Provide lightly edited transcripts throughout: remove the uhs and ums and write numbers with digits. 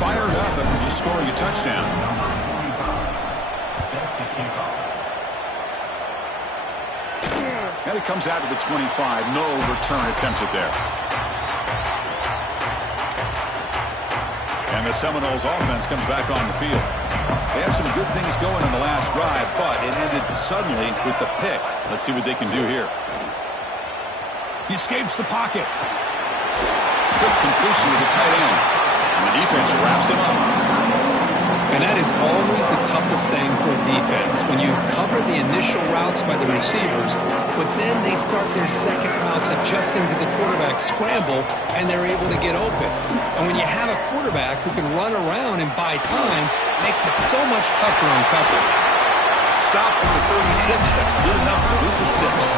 fired up after just scoring a touchdown. And it comes out to the 25. No return attempted there. And the Seminoles offense comes back on the field. They had some good things going on the last drive, but it ended suddenly with the pick. Let's see what they can do here. He escapes the pocket. Quick completion to the tight end. And the defense wraps him up. And that is always the toughest thing for a defense, when you cover the initial routes by the receivers, but then they start their second routes adjusting to the quarterback scramble, and they're able to get open. And when you have a quarterback who can run around and buy time, it makes it so much tougher on coverage. Stop at the 36. That's good enough to move the sticks.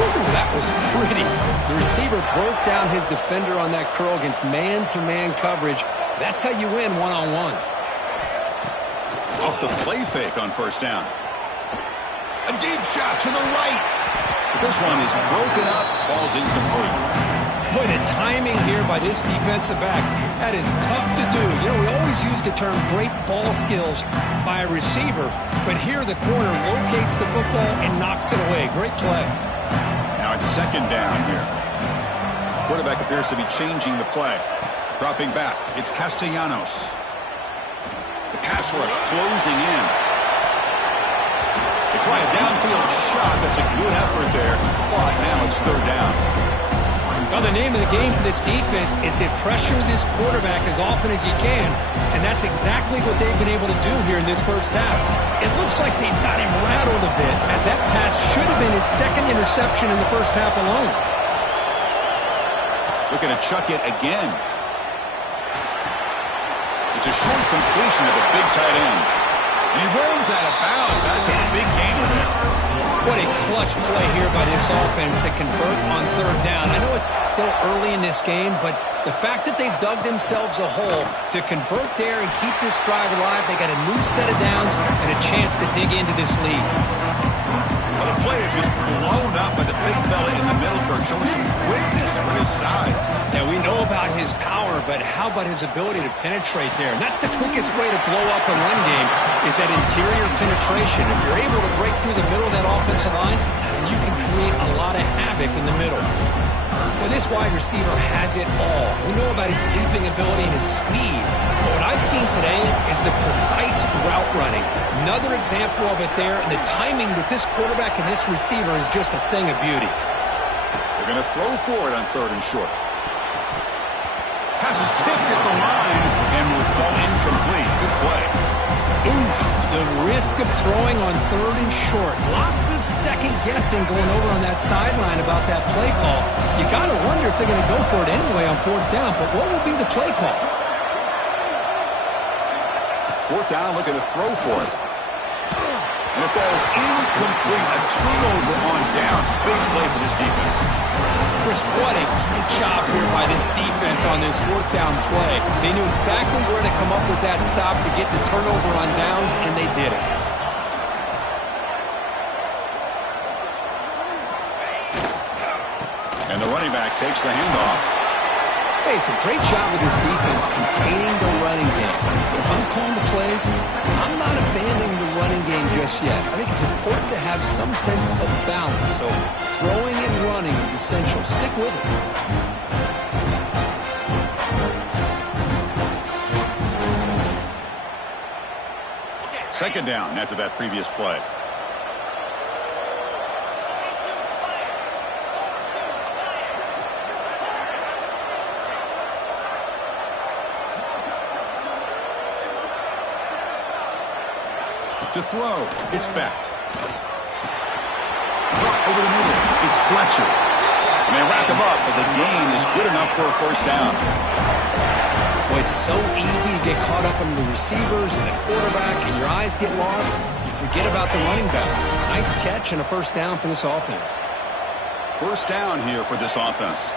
Ooh, that was pretty. The receiver broke down his defender on that curl against man-to-man coverage. That's how you win one-on-ones. Off the play fake on first down. A deep shot to the right. But this one is broken up, falls incomplete. Boy, the timing here by this defensive back, that is tough to do. You know, we always use the term great ball skills by a receiver, but here the corner locates the football and knocks it away. Great play. Now it's second down here. Quarterback appears to be changing the play. Dropping back, it's Castellanos. The pass rush closing in. They try a downfield shot. That's a good effort there. But now it's third down. Well, the name of the game for this defense is to pressure this quarterback as often as you can, and that's exactly what they've been able to do here in this first half. It looks like they've got him rattled a bit, as that pass should have been his second interception in the first half alone. Looking to chuck it again. It's a short completion of a big tight end. And he rolls out of bounds. That's a big gainer there. What a clutch play here by this offense to convert on third down. I know it's still early in this game, but the fact that they've dug themselves a hole to convert there and keep this drive alive, they got a new set of downs and a chance to dig into this lead. Well, the play is just blown up by the big fella in the middle, Kirk, showing some quickness for his size. Yeah, we know about his power, but how about his ability to penetrate there? And that's the quickest way to blow up a run game, is that interior penetration. If you're able to break through the middle of that offensive line, then you can create a lot of havoc in the middle. Well, this wide receiver has it all. We know about his leaping ability and his speed. But what I've seen today is the precise route running. Another example of it there, and the timing with this quarterback and this receiver is just a thing of beauty. They're going to throw for it on third and short. Pass is tipped at the line and will fall incomplete. Good play. Oof, the risk of throwing on third and short. Lots of second guessing going over on that sideline about that play call. You got to wonder if they're going to go for it anyway on fourth down, but what will be the play call? Fourth down, looking to throw for it. And it falls incomplete. A turnover on downs. Big play for this defense. Chris, what a great job here by this defense on this fourth down play. They knew exactly where to come up with that stop to get the turnover on downs, and they did it. And the running back takes the handoff. Hey, it's a great job with this defense containing the running game. If I'm calling the plays, I'm not abandoning the running game just yet. I think it's important to have some sense of balance. So throwing and running is essential. Stick with it. Second down after that previous play. To throw, it's Beck. Drop over the middle, it's Fletcher. And they wrap him up, but the gain is good enough for a first down. Well, it's so easy to get caught up in the receivers and the quarterback, and your eyes get lost. You forget about the running back. Nice catch and a first down for this offense. First down here for this offense.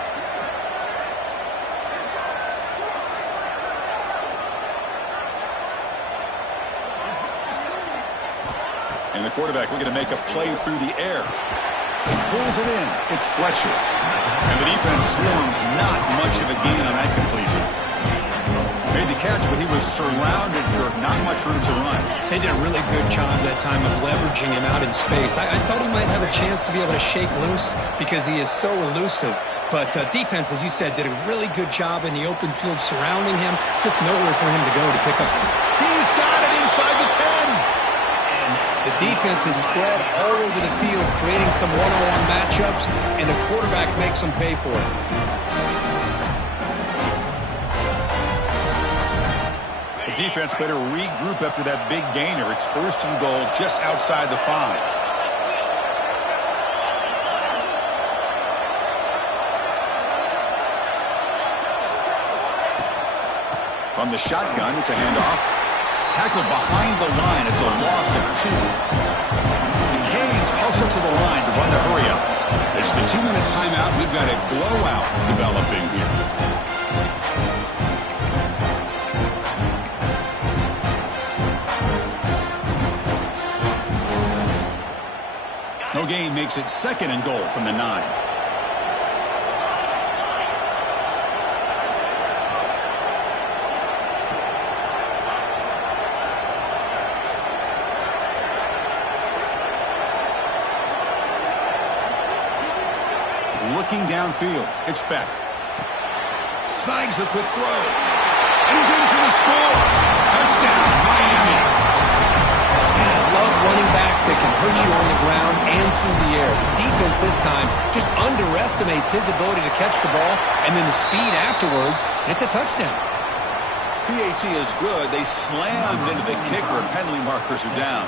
And the quarterback looking to make a play through the air. Pulls it in. It's Fletcher. And the defense swarms. Not much of a gain on that completion. Made the catch, but he was surrounded for not much room to run. They did a really good job that time of leveraging him out in space. I thought he might have a chance to be able to shake loose because he is so elusive. But defense, as you said, did a really good job in the open field surrounding him. Just nowhere for him to go to pick up. He's got it inside the 10. The defense is spread all over the field, creating some one-on-one matchups, and the quarterback makes them pay for it. The defense better regroup after that big gainer. It's first and goal just outside the 5. From the shotgun, it's a handoff. Tackled behind the line. It's a loss of 2. The Canes hustle to the line to run the hurry up. It's the 2-minute timeout. We've got a blowout developing here. No gain makes it second and goal from the 9. Looking downfield. It's Beck. Snags the quick throw. And he's in for the score. Touchdown, Miami. And I love running backs that can hurt you on the ground and through the air. The defense this time just underestimates his ability to catch the ball, and then the speed afterwards, and it's a touchdown. PAT is good. They slammed into the kicker, and penalty markers are down.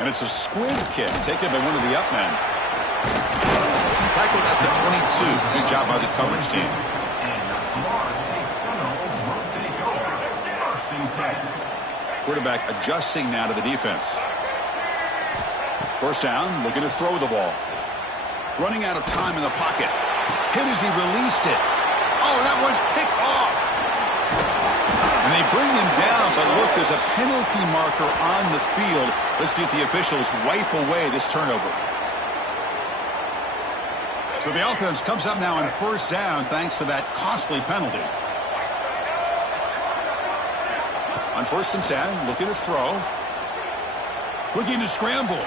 And it's a squib kick taken by one of the up men. Tackled at the 22. Good job by the coverage team. Quarterback adjusting now to the defense. First down, looking to throw the ball. Running out of time in the pocket. Hit as he released it. Oh, that one's picked off. And they bring him down, but look, there's a penalty marker on the field. Let's see if the officials wipe away this turnover. So the offense comes up now on first down thanks to that costly penalty. On first and 10, looking to throw. Looking to scramble.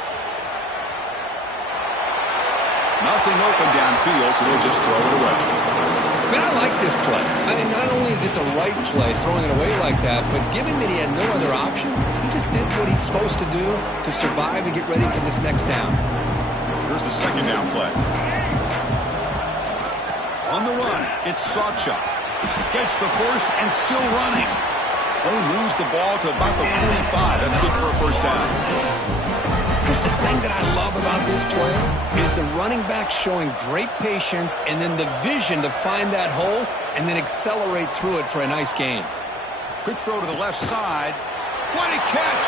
Nothing open downfield, so they'll just throw it away. Man, I like this play. I mean, not only is it the right play, throwing it away like that, but given that he had no other option, he just did what he's supposed to do to survive and get ready for this next down. Here's the second down play. On the run, it's Sawchuk. Gets the first and still running. Well, he moves the ball to about the 45. That's good for a first down. Chris, the thing that I love about this play is the running back showing great patience and then the vision to find that hole and then accelerate through it for a nice gain. Quick throw to the left side. What a catch!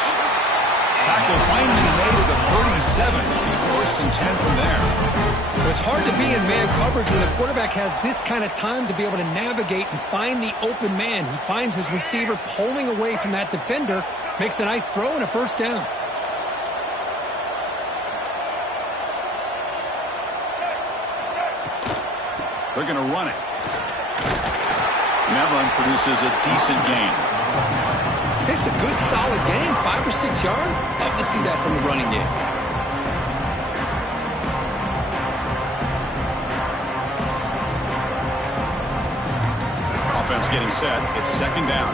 Tackle finally made at the 37. First and 10 from there. Well, it's hard to be in man coverage when the quarterback has this kind of time to be able to navigate and find the open man. He finds his receiver pulling away from that defender, makes a nice throw and a first down. They're going to run it. And that run produces a decent gain. It's a good, solid game. 5 or 6 yards. Love to see that from the running game. Offense getting set. It's second down.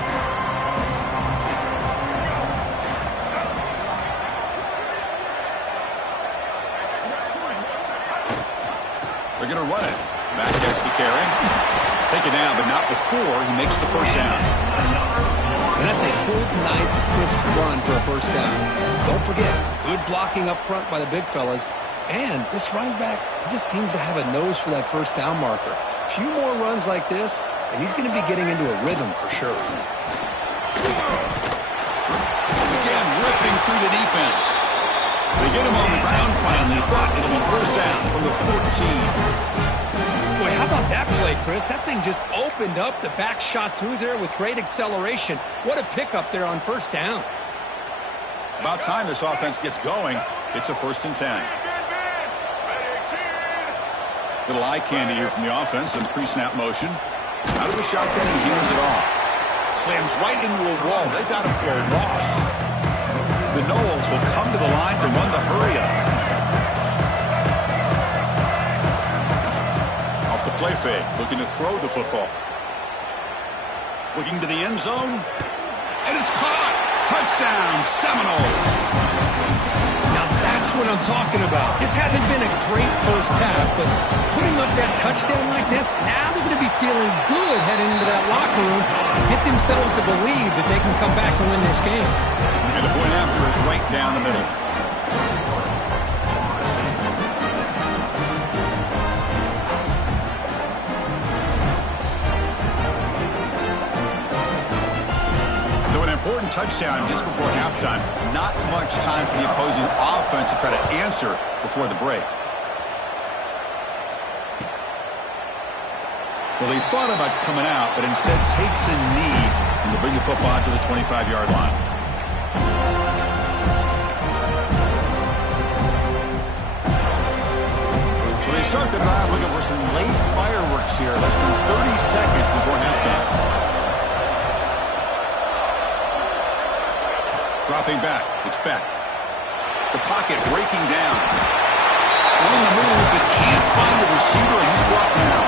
They're going to run it. Back gets the carry. Take it down, but not before he makes the first down. And that's a good, nice, crisp run for a first down. Don't forget, good blocking up front by the big fellas. And this running back, he just seems to have a nose for that first down marker. A few more runs like this, and he's going to be getting into a rhythm for sure. Again, ripping through the defense. They get him on the ground finally, but it'll be first down from the 14. Boy, how about that play, Chris? That thing just opened up. The back shot through there with great acceleration. What a pickup there on first down. About time this offense gets going. It's a first and 10. Little eye candy here from the offense and pre-snap motion. Out of the shotgun, he hands it off. Slams right into a wall. They got him for a loss. The Noles will come to the line to run the hurry up. Off the play fake, looking to throw the football. Looking to the end zone. And it's caught. Touchdown, Seminoles. Now that's what I'm talking about. This hasn't been a great first half, but putting up that touchdown like this, now they're going to be feeling good heading into that locker room and get themselves to believe that they can come back and win this game. And the point after is right down the middle. So an important touchdown just before halftime. Not much time for the opposing offense to try to answer before the break. Well, he thought about coming out, but instead takes a knee and to bring the football to the 25-yard line. So they start the drive looking for some late fireworks here, less than 30 seconds before halftime. Dropping back. It's back. The pocket breaking down. On the move, but can't find a receiver, and he's brought down.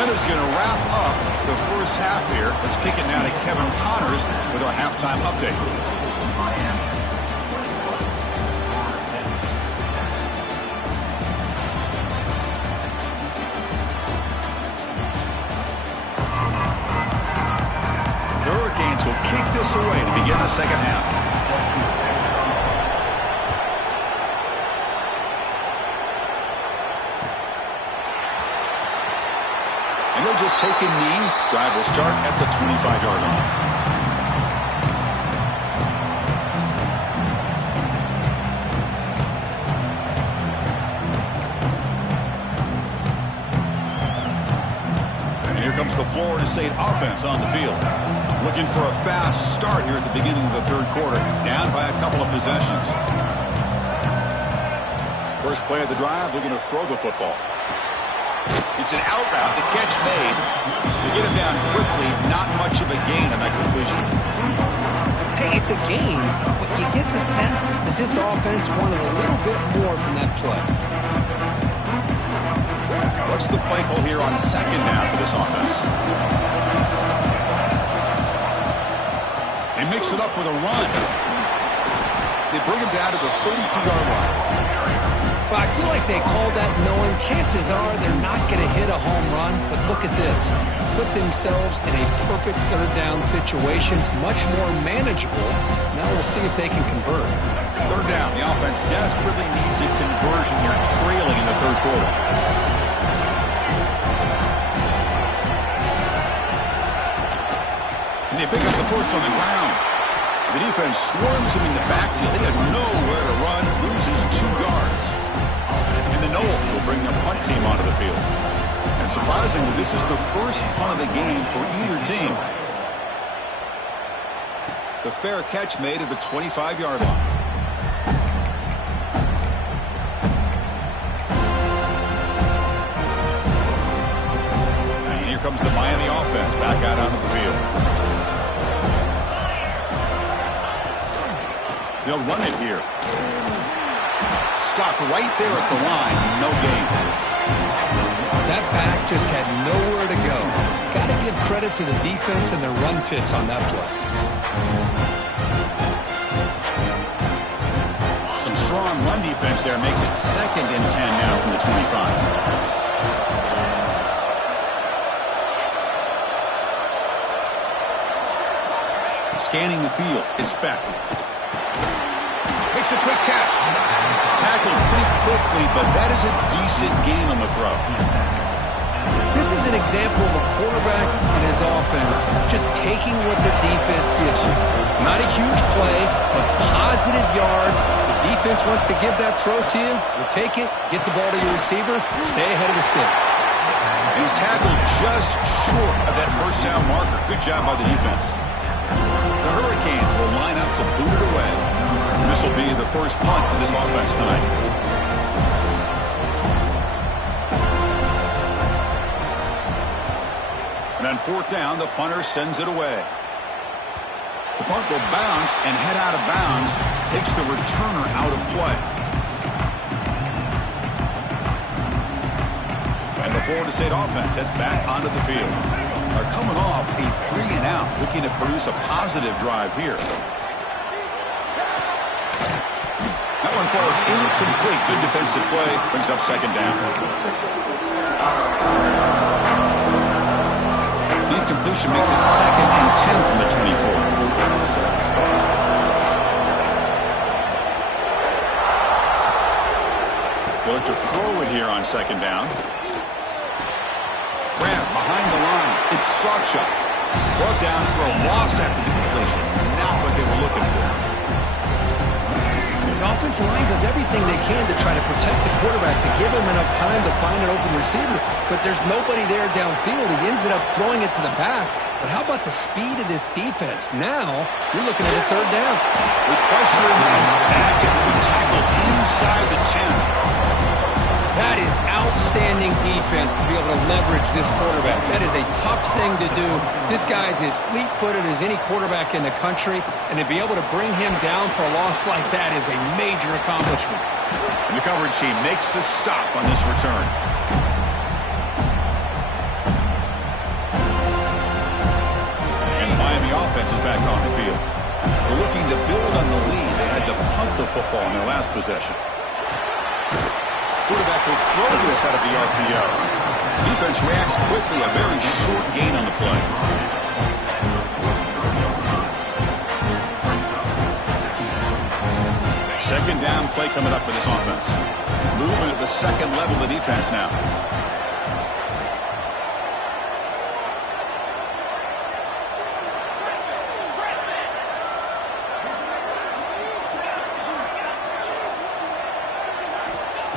Minutes going to wrap up the first half here. Let's kick it now to Kevin Connors with our halftime update. Will kick this away to begin the second half. And he'll just take a knee. Drive will start at the 25-yard line. And here comes the Florida State offense on the field. Looking for a fast start here at the beginning of the third quarter. Down by a couple of possessions. First play of the drive, looking to throw the football. It's an out route. The catch made. They get him down quickly. Not much of a gain on that completion. Hey, it's a gain, but you get the sense that this offense wanted a little bit more from that play. What's the play call here on second down for this offense? They mix it up with a run. They bring him down to the 32-yard line. Well, I feel like they called that knowing chances are they're not going to hit a home run. But look at this. Put themselves in a perfect third down situation. It's much more manageable. Now we'll see if they can convert. Third down. The offense desperately needs a conversion here, trailing in the third quarter. They pick up the first on the ground. The defense swarms him in the backfield. He had nowhere to run, loses 2 yards. And the Noles will bring their punt team onto the field. And surprisingly, this is the first punt of the game for either team. The fair catch made at the 25-yard line. And here comes the Miami offense back out onto the field. They'll run it here. Stop right there at the line. No gain. That back just had nowhere to go. Got to give credit to the defense and their run fits on that play. Some strong run defense there makes it 2nd and 10 now from the 25. Scanning the field. It's Beck. Makes a quick catch. Tackled pretty quickly, but that is a decent gain on the throw. This is an example of a quarterback and his offense just taking what the defense gives you. Not a huge play, but positive yards. The defense wants to give that throw to you. You take it, get the ball to your receiver, stay ahead of the sticks. And he's tackled just short of that first down marker. Good job by the defense. The Hurricanes will line up to boot it away. This will be the first punt for this offense tonight. And on fourth down, the punter sends it away. The punt will bounce and head out of bounds. Takes the returner out of play. And the Florida State offense heads back onto the field. They're coming off a 3-and-out, looking to produce a positive drive here. That one falls incomplete. Good defensive play. Brings up second down. The incompletion makes it 2nd and 10 from the 24. They'll look to throw it here on second down. Grant behind the line. It's Sawchuk. Brought down for a loss after the completion. Not what they were looking for. The offensive line does everything they can to try to protect the quarterback, to give him enough time to find an open receiver. But there's nobody there downfield. He ends up throwing it to the back. But how about the speed of this defense? Now, you're looking at a third down. With pressure and sack, it will be tackled inside the 10. That is outstanding defense to be able to leverage this quarterback. That is a tough thing to do. This guy's as fleet-footed as any quarterback in the country, and to be able to bring him down for a loss like that is a major accomplishment. And the coverage team makes the stop on this return. And the Miami offense is back on the field. They're looking to build on the lead. They had to punt the football in their last possession. Quarterback will throw this out of the RPO. Defense reacts quickly. A very short gain on the play. Second down play coming up for this offense. Moving at the second level of the defense now.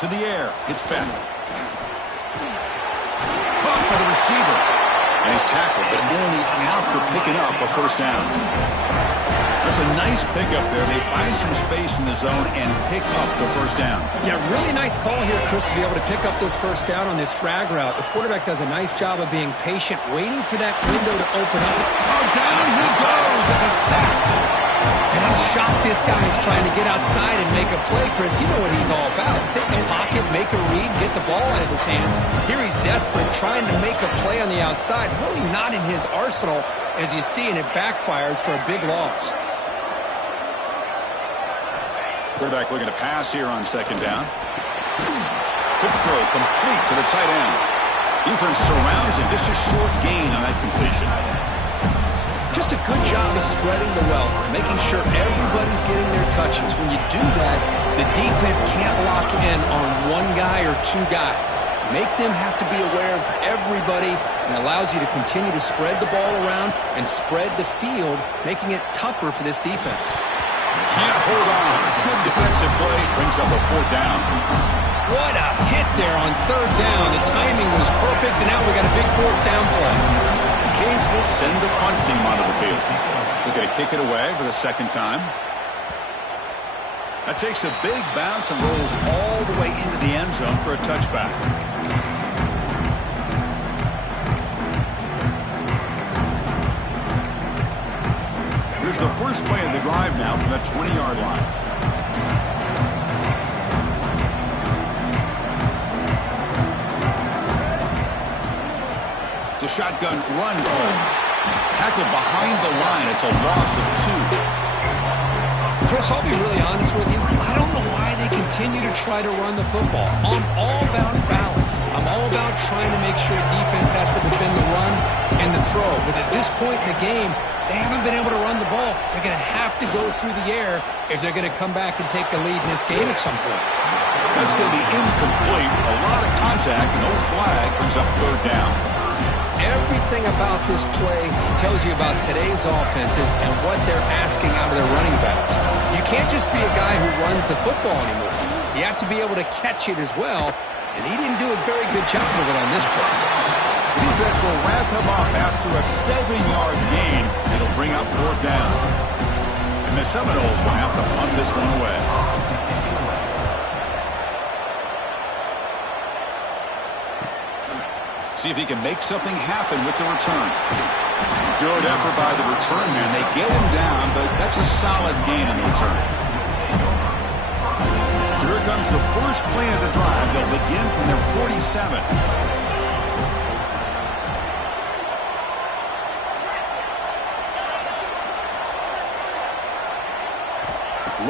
To the air. It's back. Caught by the receiver. And he's tackled, but only after picking up a first down. That's a nice pickup there. They find some space in the zone and pick up the first down. Yeah, really nice call here, Chris, to be able to pick up this first down on this drag route. The quarterback does a nice job of being patient, waiting for that window to open up. Oh, down he goes. It's a sack. And I'm shocked this guy is trying to get outside and make a play, Chris. You know what he's all about. Sit in the pocket, make a read, get the ball out of his hands. Here he's desperate, trying to make a play on the outside. Really not in his arsenal, as you see, and it backfires for a big loss. Quarterback looking to pass here on second down. Quick throw complete to the tight end. Defense surrounds him. Just a short gain on that completion. Just a good job of spreading the wealth, making sure everybody's getting their touches. When you do that, the defense can't lock in on one guy or two guys. Make them have to be aware of everybody, and allows you to continue to spread the ball around and spread the field, making it tougher for this defense. Can't hold on. Good defensive play. Brings up a fourth down. What a hit there on third down. The timing was perfect, and now we got a big fourth down play. Canes will send the punt team onto the field. Looking to kick it away for the second time. That takes a big bounce and rolls all the way into the end zone for a touchback. Here's the first play of the drive now from the 20-yard line. It's a shotgun run. Tackled behind the line. It's a loss of 2. Chris, I'll be really honest with you. I don't know why they continue to try to run the football. I'm all about balance. I'm all about trying to make sure defense has to defend the run and the throw. But at this point in the game, they haven't been able to run the ball. They're going to have to go through the air if they're going to come back and take the lead in this game at some point. That's going to be incomplete. A lot of contact. No flag. Brings up third down. Everything about this play tells you about today's offenses and what they're asking out of their running backs. You can't just be a guy who runs the football anymore. You have to be able to catch it as well, and he didn't do a very good job of it on this play. The defense will wrap him up after a 7-yard gain. It'll bring up fourth down. And the Seminoles will have to punt this one away. See if he can make something happen with the return. Good effort by the return man. They get him down, but that's a solid gain in the return. So here comes the first play of the drive. They'll begin from their 47.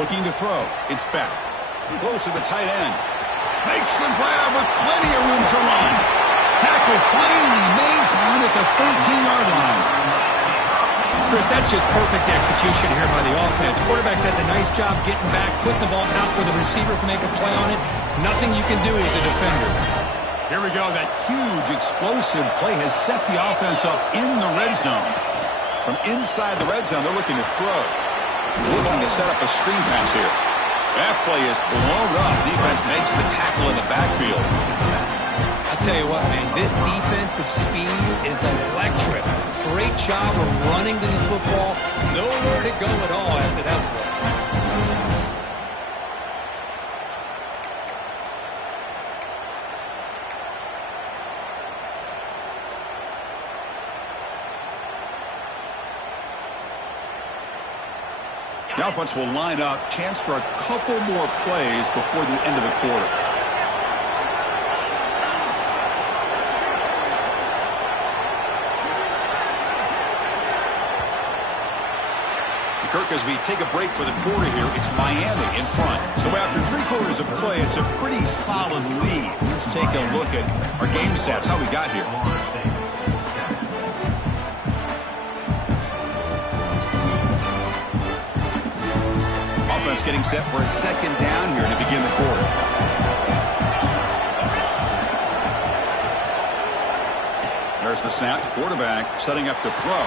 Looking to throw. It's back. Close to the tight end. Makes the grab with plenty of room to run. Tackle finally made down at the 13-yard line. Chris, that's just perfect execution here by the offense. Quarterback does a nice job getting back, putting the ball out where the receiver can make a play on it. Nothing you can do as a defender. Here we go. That huge explosive play has set the offense up in the red zone. From inside the red zone, they're looking to throw. Looking to set up a screen pass here. That play is blown up. Defense makes the tackle in the backfield. I'll tell you what, man, this defensive speed is electric. Great job of running to the football. Nowhere to go at all after that play. The offense will line up. Chance for a couple more plays before the end of the quarter. Kirk, as we take a break for the quarter here, it's Miami in front. So after 3 quarters of play, it's a pretty solid lead. Let's take a look at our game stats, how we got here. Offense getting set for a second down here to begin the quarter. There's the snap. Quarterback setting up to throw.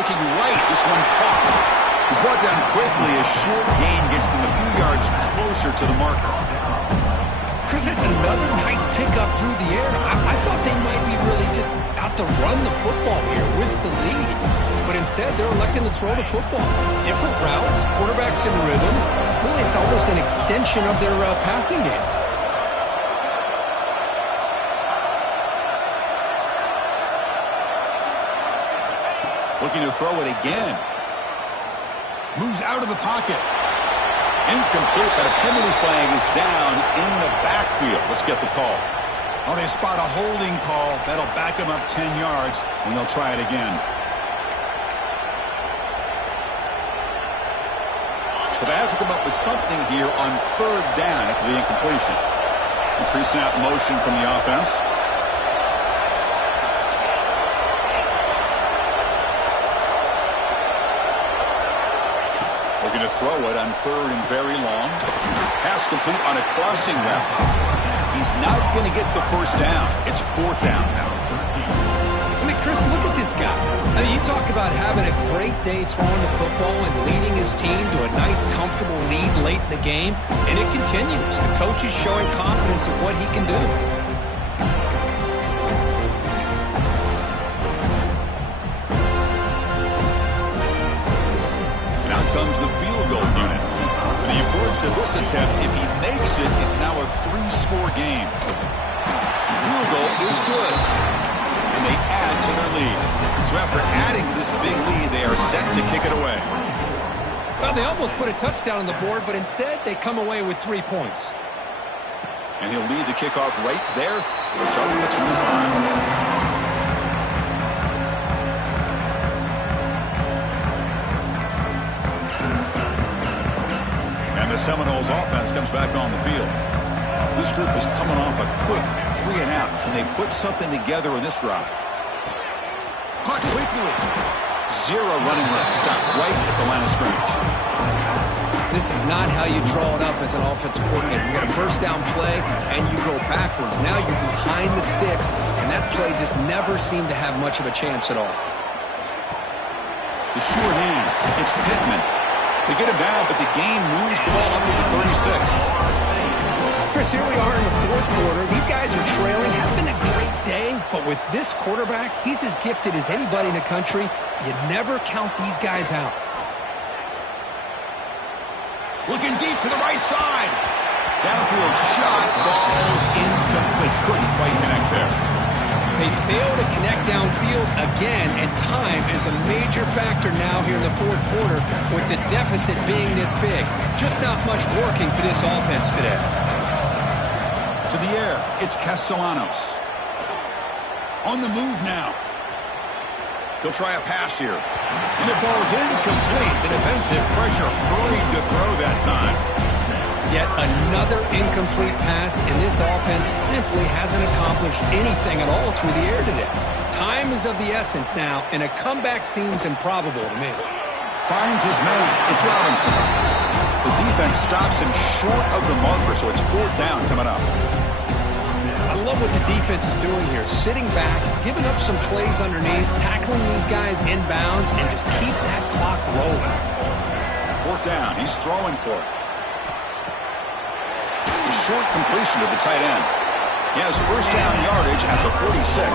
Looking right. This one caught. He's brought down quickly. A short gain gets them a few yards closer to the marker. Chris, that's another nice pickup through the air. I thought they might be really just out to run the football here with the lead. But instead, they're electing to throw the football. Different routes, quarterbacks in rhythm. Really, it's almost an extension of their passing game. Looking to throw it again. Moves out of the pocket. Incomplete, but a penalty flag is down in the backfield. Let's get the call. Oh, they spot a holding call. That'll back them up 10 yards, and they'll try it again. So they have to come up with something here on 3rd down after the incompletion. A pre-snap motion from the offense. Looking to throw it on 3rd and very long. Pass complete on a crossing route. He's not going to get the first down. It's 4th down now. I mean, Chris, look at this guy. I mean, you talk about having a great day throwing the football and leading his team to a nice, comfortable lead late in the game, and it continues. The coach is showing confidence in what he can do. And out comes the field goal unit. For the importance of this attempt, if he makes it, it's now a 3-score game. The field goal is good. And they add to their lead. So after adding to this big lead, they are set to kick it away. Well, they almost put a touchdown on the board, but instead they come away with 3 points. And he'll lead the kickoff right there, starting at 25. And the Seminoles offense comes back on the field. This group is coming off a quick 3 and out. Can they put something together in this drive? Caught quickly. 0 running room. Stop right at the line of scrimmage. This is not how you draw it up as an offensive coordinator. You got a first down play, and you go backwards. Now you're behind the sticks, and that play just never seemed to have much of a chance at all. The sure hands. It's Pittman. They get him down, but the gain moves the ball up to the 36. Chris, here we are in the 4th quarter. These guys are trailing. Having a great day, but with this quarterback, he's as gifted as anybody in the country. You never count these guys out. deep to the right side. Downfield shot falls incomplete. Couldn't quite connect there. They fail to connect downfield again, and time is a major factor now here in the fourth quarter with the deficit being this big. Just not much working for this offense today. To the air, it's Castellanos. On the move now. He'll try a pass here. And it falls incomplete. The defensive pressure hurried to throw that time. Yet another incomplete pass, and this offense simply hasn't accomplished anything at all through the air today. Time is of the essence now, and a comeback seems improbable to me. Finds his man. It's Robinson. The defense stops him short of the marker, so it's fourth down coming up. I love what the defense is doing here. Sitting back, giving up some plays underneath, tackling these guys inbounds, and just keep that clock rolling. Fourth down. He's throwing for it. A short completion to the tight end. He has first down yardage at the 46.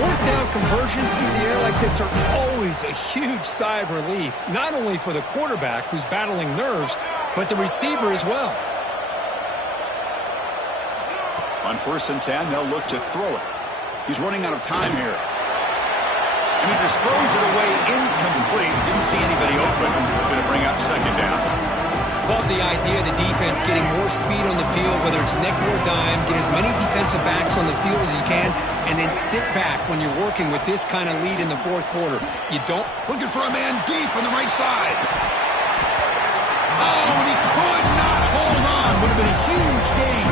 Fourth down conversions through the air like this are always a huge sigh of relief, not only for the quarterback who's battling nerves, but the receiver as well. On 1st and 10, they'll look to throw it. He's running out of time here. And he just throws it away incomplete. Didn't see anybody open. Going to bring out second down. Love the idea of the defense getting more speed on the field, whether it's nickel or dime, get as many defensive backs on the field as you can, and then sit back when you're working with this kind of lead in the fourth quarter. You don't... Looking for a man deep on the right side. Oh, and he could not hold on. Would have been a huge gain.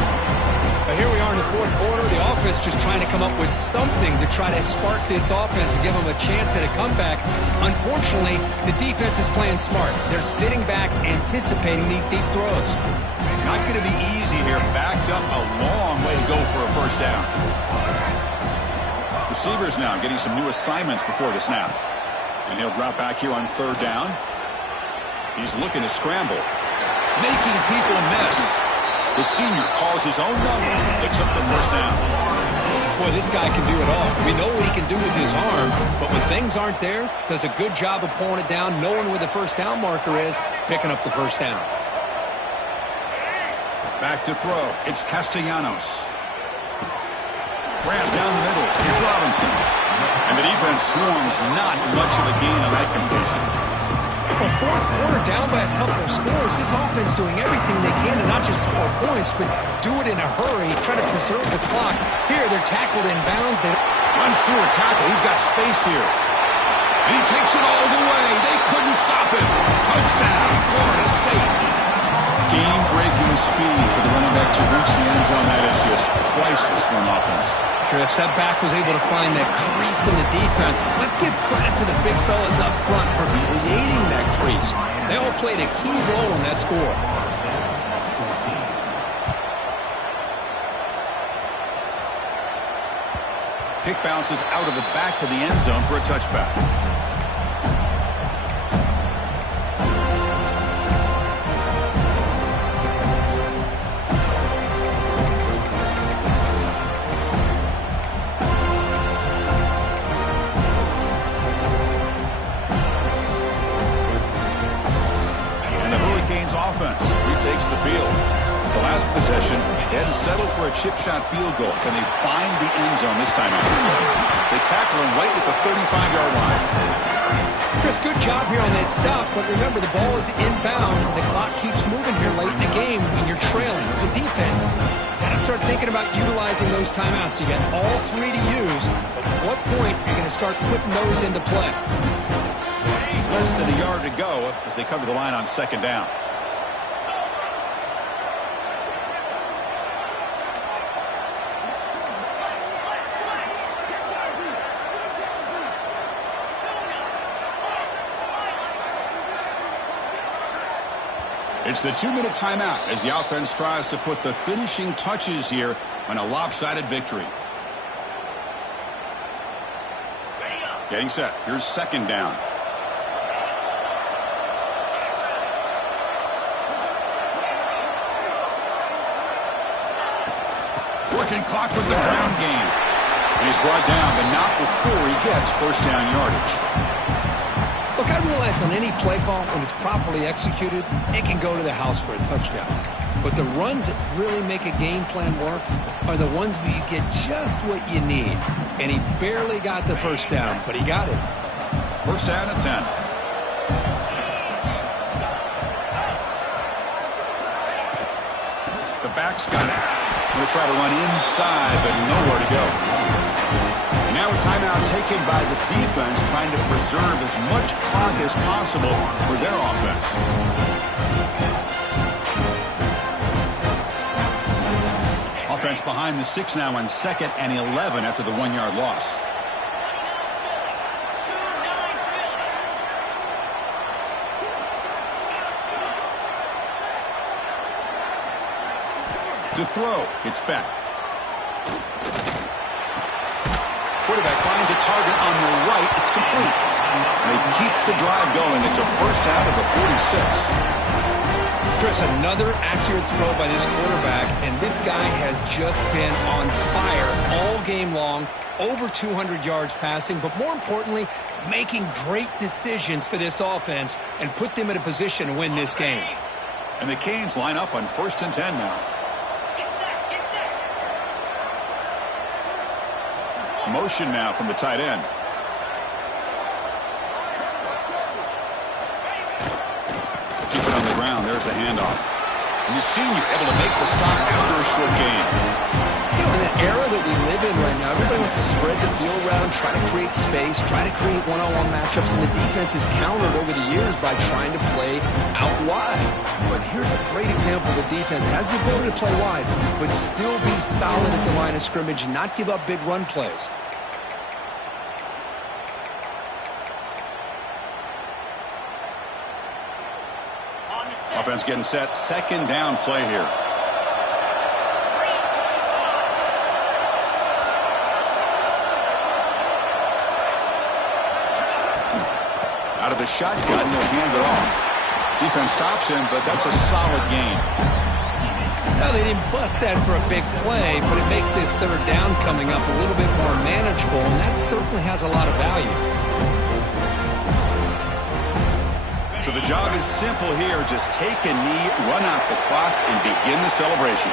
But here we are in the fourth quarter. The offense just trying to come up with something to try to spark this offense and give them a chance at a comeback. Unfortunately, the defense is playing smart. They're sitting back, anticipating these deep throws. Not going to be easy here. Backed up a long way to go for a first down. Receivers now getting some new assignments before the snap. And he'll drop back here on third down. He's looking to scramble. Making people miss. The senior calls his own number, picks up the first down. Boy, this guy can do it all. We know what he can do with his arm, but when things aren't there, does a good job of pulling it down, knowing where the first down marker is, picking up the first down. Back to throw. It's Castellanos. Grab down the middle. It's Robinson. And the defense swarms not much of a gain on that completion. Well, fourth quarter down by a couple of scores. This offense doing everything they can to not just score points, but do it in a hurry, try to preserve the clock. Here, they're tackled in bounds. They runs through a tackle. He's got space here. And he takes it all the way. They couldn't stop him. Touchdown, Florida State. Game-breaking speed for the running back to reach the end zone. That is just priceless for an offense. Chris, that back was able to find that crease in the defense. Let's give credit to the big fellas up front for creating that crease. They all played a key role in that score. Kick bounces out of the back of the end zone for a touchback. Offense retakes the field. The last possession, they hadn't settled for a chip shot field goal. Can they find the end zone this time out? They tackle him right at the 35-yard line. Chris, good job here on that stop, but remember the ball is inbounds and the clock keeps moving here late in the game and you're trailing. As a defense, got to start thinking about utilizing those timeouts. You got all three to use, but at what point you're going to start putting those into play? Less than a yard to go as they come to the line on second down. It's the 2-minute timeout as the offense tries to put the finishing touches here on a lopsided victory. Getting set. Here's second down. Working clock with the ground game. And he's brought down, but not before he gets first down yardage. Look, I realize on any play call, when it's properly executed, it can go to the house for a touchdown. But the runs that really make a game plan work are the ones where you get just what you need. And he barely got the first down, but he got it. First down at 10. The back's got it. Going to try to run inside, but nowhere to go. Now a timeout taken by the defense, trying to preserve as much clock as possible for their offense. Offense behind the 6 now on 2nd and 11 after the 1-yard loss. To throw, it's back. Quarterback finds a target on the right. It's complete. They keep the drive going. It's a first out of the 46. Chris, another accurate throw by this quarterback, and this guy has just been on fire all game long. Over 200 yards passing, but more importantly, making great decisions for this offense and put them in a position to win this game. And the Canes line up on 1st and 10 now. Motion now from the tight end. Keep it on the ground. There's the handoff. And the senior able to make the stop after a short gain. You know, in the era that we live in right now, everybody wants to spread the field around, try to create space, try to create one-on-one matchups, and the defense is countered over the years by trying to play out wide. But here's a great example. The defense has the ability to play wide, but still be solid at the line of scrimmage, not give up big run plays. Offense getting set. 2nd down play here. Out of the shotgun, they'll hand it off. Defense stops him, but that's a solid gain. Well, they didn't bust that for a big play, but it makes this 3rd down coming up a little bit more manageable, and that certainly has a lot of value. So the job is simple here. Just take a knee, run out the clock, and begin the celebration.